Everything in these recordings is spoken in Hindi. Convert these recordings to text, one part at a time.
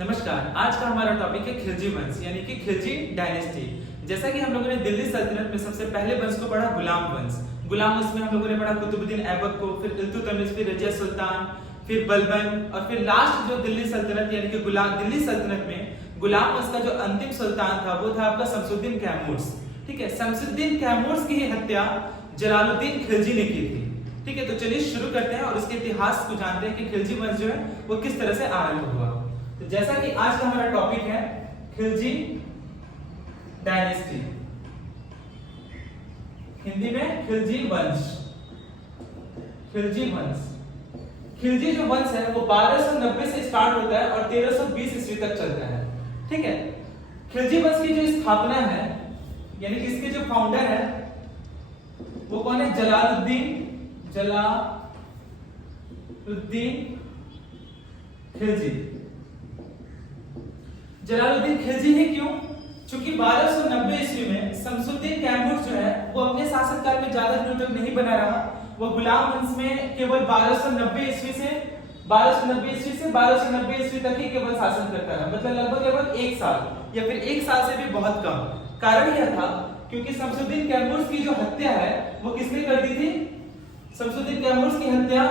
नमस्कार। आज का हमारा टॉपिक है खिलजी वंश यानी कि खिलजी डायनेस्टी। जैसा कि हम लोगों ने दिल्ली सल्तनत में सबसे पहले वंश को पढ़ा गुलाम वंश। गुलाम वंश में हम लोगों ने पढ़ा कुतुबुद्दीन ऐबक को, फिर इल्तुतमिश, फिर रजिया सुल्तान, फिर बलबन और फिर लास्ट जो दिल्ली सल्तनत यानी कि दिल्ली सल्तनत में गुलाम वंश का जो अंतिम सुल्तान था वो था आपका शमसुद्दीन कैमूर्स। ठीक है, शमसुद्दीन कैमूर्स की ही हत्या जलालुद्दीन खिलजी ने की थी। ठीक है, तो चलिए शुरू करते हैं और उसके इतिहास को जानते हैं कि खिलजी वंश जो है वो किस तरह से आरंभ हुआ। तो जैसा कि आज का हमारा टॉपिक है खिलजी डायनेस्टी, हिंदी में खिलजी वंश। खिलजी वंश, खिलजी जो वंश है वो 1290 से स्टार्ट होता है और 1320 ईस्वी तक चलता है। ठीक है, खिलजी वंश की जो स्थापना है यानी कि इसके जो फाउंडर है वो कौन है? जलालुद्दीन खिलजी। जलालुद्दीन खिलजी ही क्यों? क्योंकि 1290 ईस्वी में शमसुद्दीन कैमूर्स जो है वो अपने शासनकाल में ज्यादा दिनों तक नहीं बना रहा। वो गुलाम वंश में केवल 1290 ईस्वी से 1290 ईस्वी तक ही केवल शासन करता रहा, मतलब लगभग 1 साल या फिर 1 साल से भी बहुत कम। कारण यह था क्योंकि शमसुद्दीन कैमूर्स की जो हत्या है वो किसने कर दी थी? शमसुद्दीन कैमूर्स की हत्या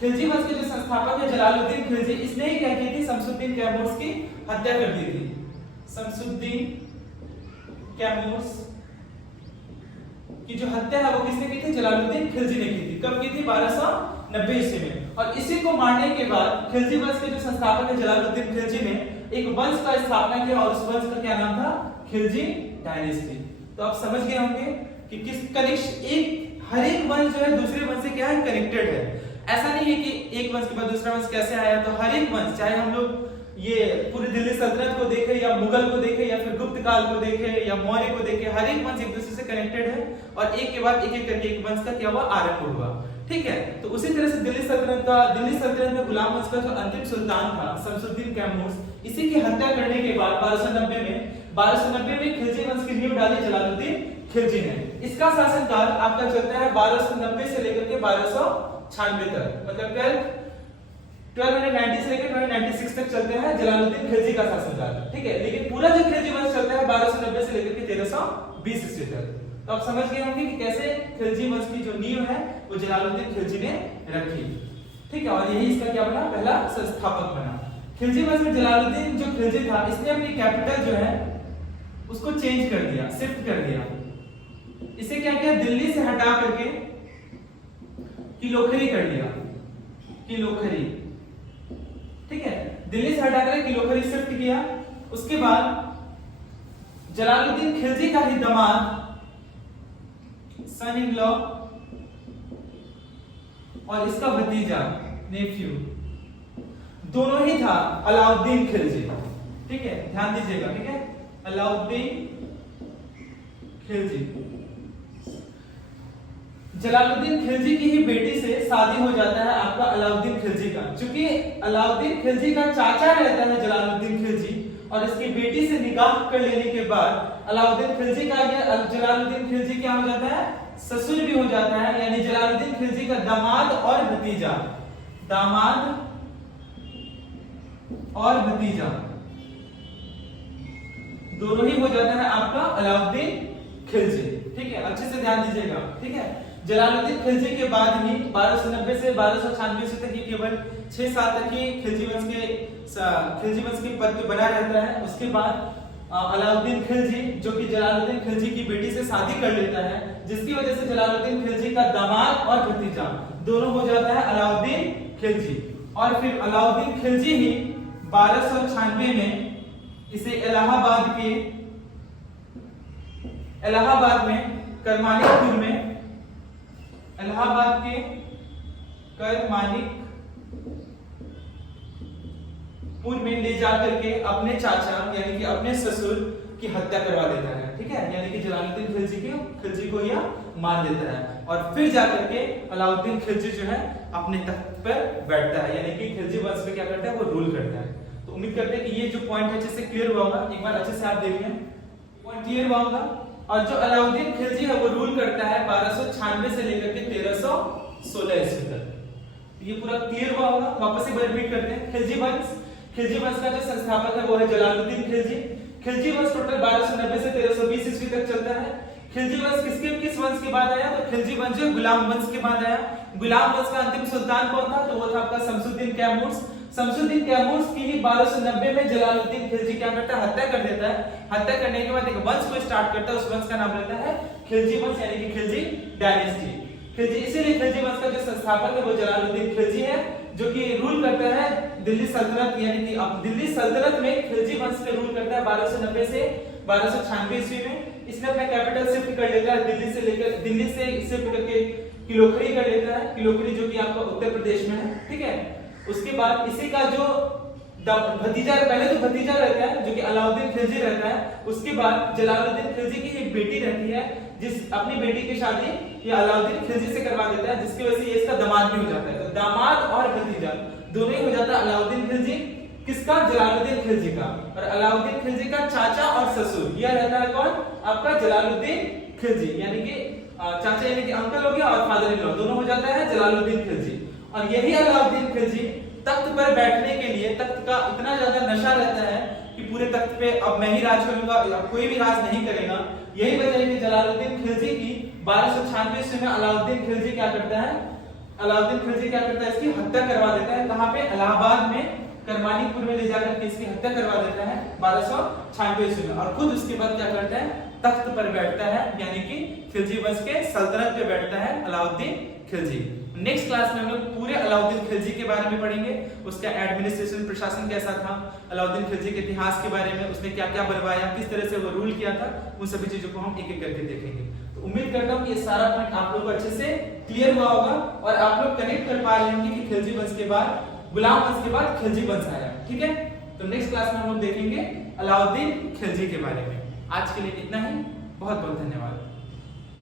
खिलजी वंश के जो संस्थापक है जलालुद्दीन खिलजी, इसने ही क्या की थी? शमसुद्दीन कैमूर्स की हत्या कर दी थी। शमसुद्दीन कैमूर्स की जो हत्या है वो किसने की थी? जलालुद्दीन खिलजी ने की थी। कब की थी? 1290 ईस्वी में। और इसी को मारने के बाद खिलजी वंश के जो संस्थापक है जलालुद्दीन खिलजी ने एक वंश का स्थापना किया और उस वंश का क्या नाम था? खिलजी डायनेस्टी। तो आप समझ गए होंगे कि किस कनेक्शन हर एक वंश जो है दूसरे वंश से क्या है? कनेक्टेड है। ऐसा नहीं है कि एक वंश के बाद दूसरा वंश कैसे आया, तो हर एक वंश, चाहे हम लोग ये पूरी दिल्ली सल्तनत को देखें या मुगल को देखें या फिर गुप्त काल को देखें या मौर्य को देखें, हर एक वंश एक दूसरे से कनेक्टेड है और एक के बाद एक एक करके एक वंश का क्या हुआ? आरंभ हुआ। ठीक है, तो उसी तरह से दिल्ली सल्तनत में गुलाम वंश का जो अंतिम सुल्तान था शमसुद्दीन कैमूर्स, इसी की हत्या करने के बाद 1290 में खिलजी वंश की नींव डाली जलालुद्दीन खिलजी ने। इसका शासनकाल आपका चलता है 1290 से लेकर के 1296 तक, मतलब 1290 से लेकर 1296 तक चलते हैं जलालुद्दीन खिलजी का शासनकाल। ठीक है, लेकिन पूरा जो खिलजी वंश चलता है 1290 से लेकर के 1320 ईस्वी तक। तो आप समझ गए होंगे कि कैसे खिलजी वंश की जो नींव है वो जलालुद्दीन खिलजी ने रखी। ठीक है, और यही इसका क्या बना? पहला संस्थापक बना। खिलजी वंश में जलालुद्दीन जो खिलजी था इसने अपनी कैपिटल जो है उसको चेंज कर दिया, शिफ्ट कर दिया। इसे क्या किया? दिल्ली से हटा करके किलोखरी कर दिया। किलोखरी, ठीक है, दिल्ली से हटा करके किलोखरी शिफ्ट किया। उसके बाद जलालुद्दीन खिलजी का ही दामाद, सन इन लॉ, और इसका भतीजा, नेफ्यू, दोनों ही था अलाउद्दीन खिलजी। ठीक है, ध्यान दीजिएगा। ठीक है, अलाउद्दीन खिलजी। जलालुद्दीन खिलजी की ही बेटी से शादी हो जाता है आपका अलाउद्दीन खिलजी का। क्योंकि अलाउद्दीन खिलजी का चाचा रहता है जलालुद्दीन खिलजी और इसकी बेटी से निकाह कर लेने के बाद अलाउद्दीन खिलजी का ये जलालुद्दीन खिलजी क्या हो जाता है? ससुर भी हो जाता है, यानी जलालुद्दीन खिलजी का दामाद और भतीजा, दामाद और भतीजा दोनों ही हो जाता है आपका अलाउद्दीन खिलजी। ठीक है, अच्छे से ध्यान दीजिएगा। ठीक है, जलालुद्दीन खिलजी के बाद ही 1290 से 1296 तक ही केवल 6 साल तक ही खिलजी वंश के पद पे बना रहता है। उसके बाद अलाउद्दीन खिलजी जो कि जलालुद्दीन खिलजी की बेटी से शादी कर लेता है, जिसकी वजह से जलालुद्दीन खिलजी का दामाद और भतीजा दोनों हो जाता है अलाउद्दीन खिलजी। और फिर अलाउद्दीन खिलजी ही 1296 में इसे इलाहाबाद में करमानिकपुर में, इलाहाबाद के करमानिकपुर में ले जाकर के अपने चाचा यानी कि अपने ससुर की हत्या करवा देता है। ठीक है, यानी कि जलालुद्दीन खिलजी को यह मार देता है और फिर जाकर के अलाउद्दीन खिलजी जो है अपने तख्त पर बैठता है, यानी कि खिलजी वंश में क्या करता है? वो रूल करता है। तो उम्मीद करते हैं कि ये जो पॉइंट है अच्छे से क्लियर हुआ होगा। एक बार अच्छे से आप देखिए, पॉइंट क्लियर हुआ होगा। और जो अलाउद्दीन खिलजी है वो रूल करता है 1296 से लेकर के 1316 ईस्वी तक। ये पूरा क्लियर हुआ होगा। वापस एक बार रिपीट करते हैं। खिलजी वंश का जो संस्थापक है वो है जलालुद्दीन खिलजी। खिलजी वंश टोटल 1290 से 1320 ईस्वी तक चलता है। खिलजी वंश किस वंश के बाद आया? तो खिलजी वंश जो गुलाम वंश के बाद आया। गुलाम वंश का अंतिम सुल्तान कौन था? तो वो था आपका शमसुद्दीन कैमूर्स। शमसुद्दीन कैमूर्स की ही 1290 में जलालुद्दीन खिलजी क्या करता है? हत्या कर देता है। हत्या करने के बाद एक वंश को स्टार्ट करता है, उस वंश का नाम रहता है खिलजी वंश यानी कि खिलजी डायनेस्टी। खिलजी, इसीलिए खिलजी वंश का जो संस्थापक है वो जलालुद्दीन खिलजी है, जो कि रूल करता है दिल्ली सल्तनत, यानी कि अब दिल्ली सल्तनत में खिलजी वंश पे रूल करता है 1290 से 1296 ईस्वी में। इसने अपना कैपिटल शिफ्ट कर लेता है दिल्ली से शिफ्ट करके किलोखड़ी कर लेता है। किलोखड़ी जो कि आपका उत्तर प्रदेश में है, ठीक है। उसके बाद इसी का जो भतीजा, पहले तो भतीजा रहता है जो कि अलाउद्दीन खिलजी रहता है। उसके बाद जलालुद्दीन खिलजी की एक बेटी रहती है, जिस अपनी बेटी की शादी ये अलाउद्दीन खिलजी से करवा देता है, जिसकी वजह से ये इसका दामाद भी हो जाता है। तो दामाद और भतीजा दोनों ही हो जाता है अलाउद्दीन खिलजी। किसका? जलालुद्दीन खिलजी का। और अलाउद्दीन खिलजी का चाचा और ससुर यह रहता है कौन? आपका जलालुद्दीन खिलजी, यानी कि चाचा यानी कि अंकल हो गया और फादर इन लॉ दोनों हो जाता है जलालुद्दीन खिलजी। और यही अलाउद्दीन खिलजी तख्त पर बैठने के लिए, तख्त का इतना ज्यादा नशा रहता है कि पूरे तख्त पे अब मैं ही राज करूंगा, अब कोई भी राज नहीं करेगा। यही वजह है कि जलालुद्दीन खिलजी की 1296 ईस्वी में अलाउद्दीन खिलजी क्या करता है? अलाउद्दीन खिलजी क्या करता है? इसकी हत्या करवा देता है। कहां पे? इलाहाबाद में करमानीपुर में ले जाकर के इसकी हत्या करवा देता है 1296 ईस्वी में। और खुद उसके बाद क्या करता है? तख्त पर बैठता है, यानी कि खिलजी वंश के सल्तनत पे बैठता है अलाउद्दीन खिलजी। नेक्स्ट क्लास में हम लोग पूरे अलाउद्दीन खिलजी के बारे में पढ़ेंगे, उसका एडमिनिस्ट्रेशन प्रशासन कैसा था, अलाउद्दीन खिलजी के इतिहास के बारे में, उसने क्या क्या बनवाया, किस तरह से वो रूल किया था, उन सभी चीजों को हम एक एक करके देखेंगे। तो उम्मीद करता हूँ कि ये सारा पॉइंट आप लोगों को अच्छे से क्लियर हुआ होगा और आप लोग कनेक्ट कर पा रहे होंगे कि खिलजी वंश के बाद, गुलाम वंश के बाद खिलजी वंश आया। ठीक है, तो नेक्स्ट क्लास में हम लोग देखेंगे अलाउद्दीन खिलजी के बारे में। आज के लिए इतना ही, बहुत बहुत धन्यवाद।